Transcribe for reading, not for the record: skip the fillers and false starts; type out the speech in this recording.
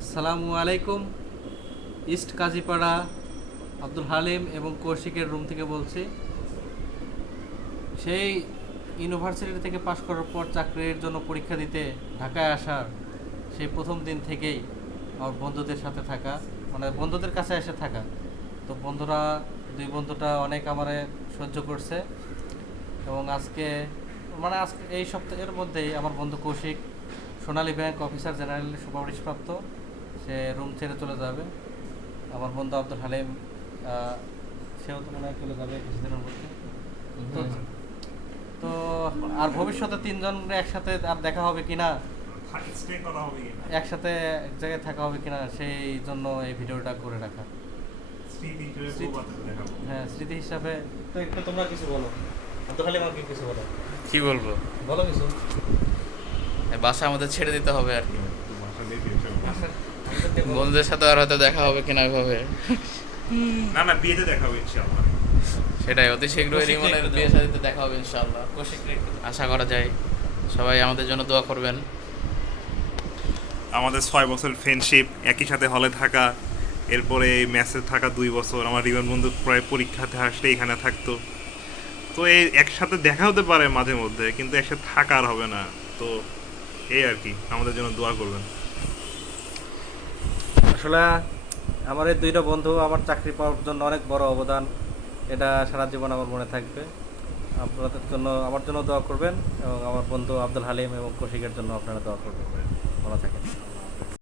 আসসালামু আলাইকুম। ইস্ট কাজীপাড়া আব্দুল হালিম এবং কৌশিকের রুম থেকে বলছি। সেই ইউনিভার্সিটি থেকে পাশ করার পর চাকরির জন্য পরীক্ষা দিতে ঢাকায় আসার সেই প্রথম দিন থেকেই আমার বন্ধুদের সাথে থাকা, মানে বন্ধুদের কাছে এসে থাকা। তো বন্ধুরা, দুই বন্ধুটা অনেক আমারে সহ্য করছে এবং আজকে এই সপ্তাহের মধ্যেই আমার বন্ধু কৌশিক সোনালী ব্যাংক অফিসার জেনারেল সুপারিশপ্রাপ্ত, সে রুম ছেড়ে চলে যাবে। আমার বন্ধু আব্দুল হালিম, সেও তো মনে হয় চলে যাবে কিছুদিনের মধ্যে। তো তো আর ভবিষ্যতে তিনজন একসাথে আর দেখা হবে কিনা, একসাথে এক জায়গায় থাকা হবে কিনা, সেই জন্য এই ভিডিওটা করে রাখা। হ্যাঁ, স্মৃতি হিসাবে। তো একটু তোমরা কিছু বলো, আব্দুল হালিম আমাকে কিছু বলো। কি বলবো, বলো কিছু। বাসা আমাদের ছেড়ে দিতে হবে আর কি। বন্ধুদের সাথে আর হয়তো দেখা হবে কিনা ভাবে। না বিয়েতে দেখা হবে ইনশাআল্লাহ। সেটাই, অতি শীঘ্রই রিমনের বিয়ে শাদীতে দেখা হবে ইনশাআল্লাহ, আশা করা যায়। সবাই আমাদের জন্য দোয়া করবেন। আমাদের 6 বছর ফ্রেন্ডশিপ, একই সাথে হলে থাকা, এরপরে মেসে থাকা 2 বছর। আমার রিমন বন্ধু প্রায় পরীক্ষাতে আসলে এখানে থাকতো। তো এই একসাথে দেখা হতে পারে মাঝে মধ্যে, কিন্তু একসাথে থাকা আর হবে না। তো এই আর কি, আমাদের জন্য দোয়া করবেন। আসলে আমার এই দুইটা বন্ধু আমার চাকরি পাওয়ার জন্য অনেক বড় অবদান, এটা সারা জীবন আমার মনে থাকবে। আপনাদের জন্য, আমার জন্য দোয়া করবেন এবং আমার বন্ধু আব্দুল হালিম এবং কৌশিকের জন্য আপনারা দোয়া করবেন। ভালো থাকেন।